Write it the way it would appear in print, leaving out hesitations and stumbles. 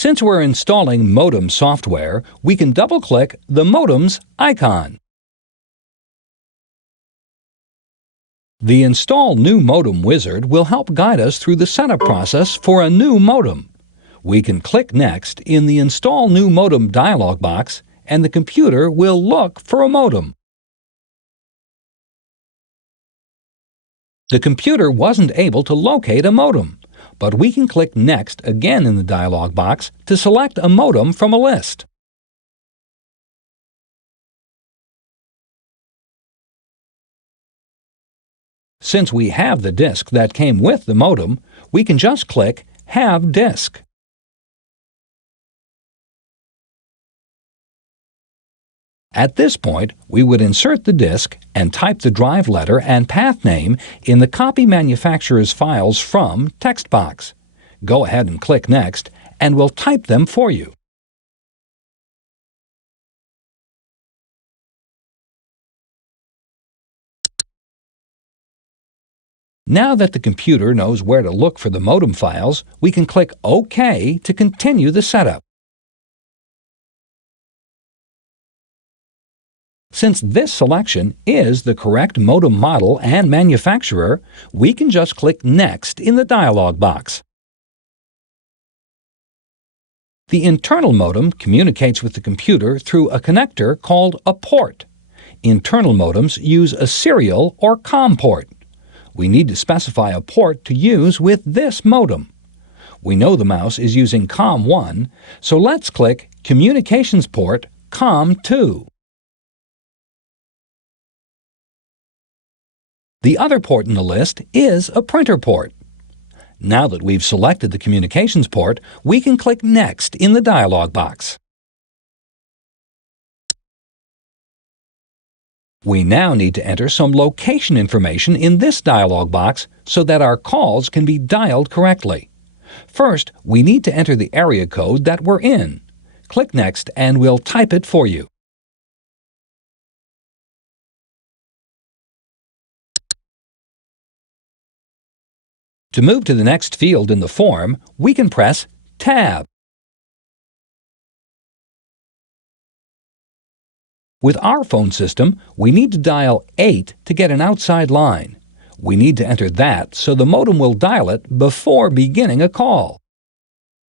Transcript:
Since we're installing modem software, we can double-click the modem's icon. The Install New Modem wizard will help guide us through the setup process for a new modem. We can click Next in the Install New Modem dialog box, and the computer will look for a modem. The computer wasn't able to locate a modem, but we can click Next again in the dialog box to select a modem from a list. Since we have the disk that came with the modem, we can just click Have Disk. At this point, we would insert the disk and type the drive letter and path name in the Copy Manufacturer's Files From text box. Go ahead and click Next, and we'll type them for you. Now that the computer knows where to look for the modem files, we can click OK to continue the setup. Since this selection is the correct modem model and manufacturer, we can just click Next in the dialog box. The internal modem communicates with the computer through a connector called a port. Internal modems use a serial or COM port. We need to specify a port to use with this modem. We know the mouse is using COM1, so let's click Communications port COM2. The other port in the list is a printer port. Now that we've selected the communications port, we can click Next in the dialog box. We now need to enter some location information in this dialog box so that our calls can be dialed correctly. First, we need to enter the area code that we're in. Click Next and we'll type it for you. To move to the next field in the form, we can press Tab. With our phone system, we need to dial 8 to get an outside line. We need to enter that so the modem will dial it before beginning a call.